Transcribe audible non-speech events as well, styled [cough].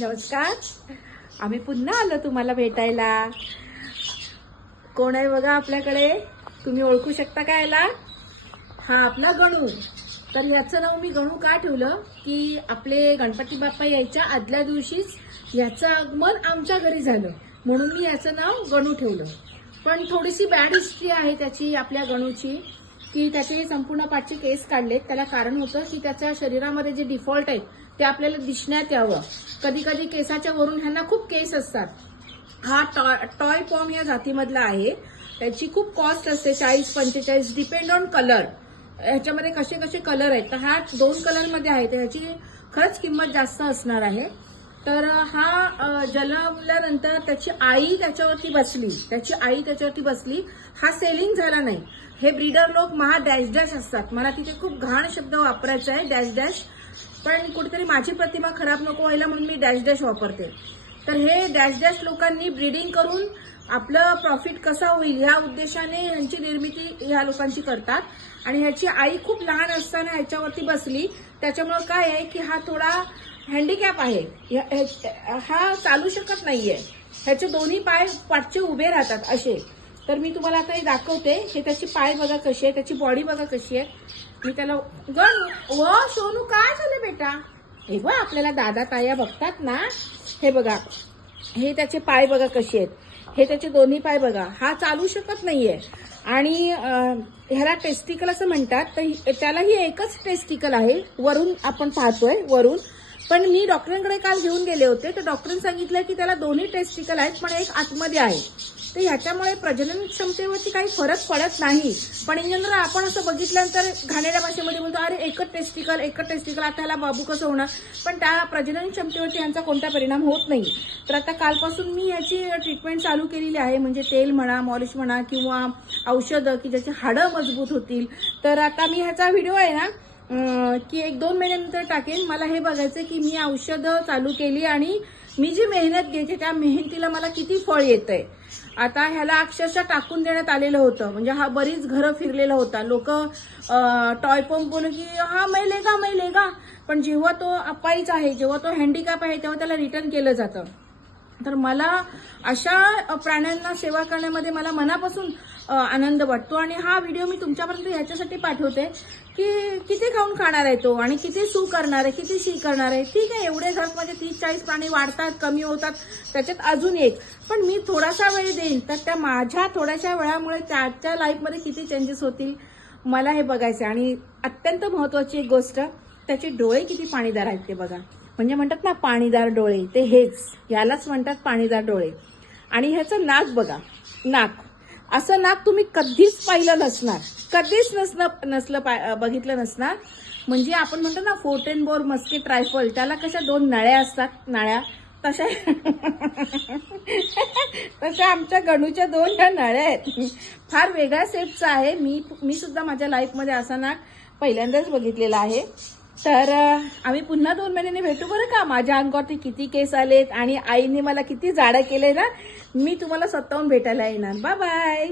नमस्कार. आम्ही पुन्हा आलो तुम्हाला भेटायला. कोण आहे बघा आपल्याकडे? तुम्ही ओळखू शकता का याला? हा आपला गणू. तर याचं नाव मी गणू का ठेवलं? की आपले गणपती बाप्पा यायच्या आदल्या दिवशीच याचं आगमन आमच्या घरी झालं. म्हणून मी याचं नाव गणू ठेवलं. पण थोडीशी बॅड हिस्ट्री आहे त्याची आपल्या गणूची. की त्याचे संपूर्ण पाठचे केस काढलेत. त्याला कारण होतं की त्याच्या शरीरामध्ये जे डिफॉल्ट आहेत ते आपल्याला दिसण्यात यावं. कधी कधी केसाच्या वरून ह्यांना खूप केस असतात. हा टॉय टॉय पॉम या जातीमधला आहे. त्याची खूप कॉस्ट असते चाळीस पंचेचाळीस डिपेंड ऑन कलर ह्याच्यामध्ये कसे कसे कलर आहेत? तर हा दोन कलरमध्ये आहे. तर ह्याची खरंच किंमत जास्त असणार आहे. तर हा अ, त्याची आई त्याच्यावरती बसली. त्याची आई त्याच्यावरती बसली. हा सेलिंग झाला नाही. हे ब्रीडर लोक महा डॅश डॅश असतात. मला तिथे खूप घाण शब्द वापरायचा आहे डॅश डॅश. पण कुठेतरी माझी प्रतिमा खराब नको व्हायला म्हणून मी डॅश डॅश वापरते. तर हे डॅश डॅश लोकांनी ब्रीडिंग करून आपलं प्रॉफिट कसा होईल ह्या उद्देशाने ह्यांची निर्मिती ह्या लोकांची करतात. आणि ह्याची आई खूप लहान असताना ह्याच्यावरती बसली. त्याच्यामुळं काय आहे की हा थोडा हँडिकॅप आहे. ह्या- ह्या- हा चालू शकत नाहीये. ह्याचे दोन्ही पाय पाठचे उभे राहतात असे. तर मी तुम्हाला आता हे दाखवते. हे त्याची पाय बघा कशी आहे त्याची बॉडी बघा कशी आहे. मी त्याला गण व सोनू काय झालं बेटा? हे बघ आपल्याला दादा ताया बघतात ना? हे बघा. हे त्याचे पाय बघा कसे आहेत. हे त्याचे दोन्ही पाय बघा. हा चालू शकत नाहीये. आणि ह्याला टेस्टिकल असं म्हणतात. तर ही- एकच टेस्टिकल आहे. वरून आपण पाहतोय वरून. पण मी डॉक्टरांकडे काल घेऊन गेले होते तर डॉक्टरांनी सांगितलं की त्याला दोन्ही टेस्टिकल आहेत पण एक आतमध्ये आहे. तर ह्याच्यामुळे प्रजनन क्षमतेवरती काही फरक पडत नाही. पण इन जनरल आपण असं बघितल्यानंतर घाणेऱ्या भाषेमध्ये बोलतो अरे एकच टेस्टिकल एकच टेस्टिकल आता ह्याला बाबू कसं होणार? पण त्या प्रजनन क्षमतेवरती यांचा कोणता परिणाम होत नाही. तर आता कालपासून मी याची ट्रीटमेंट चालू केलेली आहे म्हणजे तेल म्हणा मॉलिश म्हणा किंवा औषधं की ज्याची हाडं मजबूत होतील. तर आता मी ह्याचा व्हिडिओ आहे ना की एक दोन महिन्यानंतर टाकेन. मला हे बघायचं की मी औषधं चालू केली आणि मी जी मेहनत घेते त्या मेहनतीला मला किती फळ येतंय. आता ह्याला अक्षरशः टाकून देण्यात आलेलं होतं. म्हणजे हा बरीच घरं फिरलेला होता. लोक टॉय पंप बोलून की हा मैलेगा मैलेगा पण जेव्हा तो अपाईच आहे जेव्हा तो हँडिकॅप आहे तेव्हा त्याला रिटर्न केलं जातं. तर मला अशा प्राण्यांना सेवा करण्यामध्ये मला मनापासून आनंद वाटतो. आणि हा व्हिडिओ मी तुमच्यापर्यंत ह्याच्यासाठी पाठवते की किती खाऊन खाणार आहे तो आणि किती सू करणार आहे किती शी करणार आहे. ठीक आहे एवढे जर माझे तीस चाळीस प्राणी वाढतात कमी होतात त्याच्यात अजून एक. पण मी थोडासा वेळ देईन तर त्या माझ्या थोड्याशा वेळामुळे त्याच्या लाईफमध्ये किती चेंजेस होतील मला हे बघायचं आहे. आणि अत्यंत महत्वाची एक गोष्ट त्याचे डोळे किती पाणीदार आहेत ते बघा. म्हणजे म्हणतात ना पाणीदार डोळे ते हेच यालाच म्हणतात पाणीदार डोळे. आणि ह्याचं नाक बघा नाक. असं नाक तुम्ही कधीच पाहिलं नसणार. कधीच नसलं नसलं पा- बघितलं नसणार. म्हणजे आपण म्हणतो ना फोर्टेन बोर मस्के ट्रायफल त्याला कशा दोन नळ्या असतात नळ्या? तशा [laughs] तशा आमच्या गणूच्या दोन ह्या नळ्या आहेत. फार वेगळ्या सेपचा आहे. मी मी सुद्धा माझ्या लाईफमध्ये असा नाक पहिल्यांदाच बघितलेला आहे. तर आम्ही पुन्हा दोन महिन्यांनी भेटू बरं का? माझ्या अंगावरती किती केस आलेत आणि आईने मला किती जाडं केले ना मी तुम्हाला स्वतःहून भेटायला येणार. Bye bye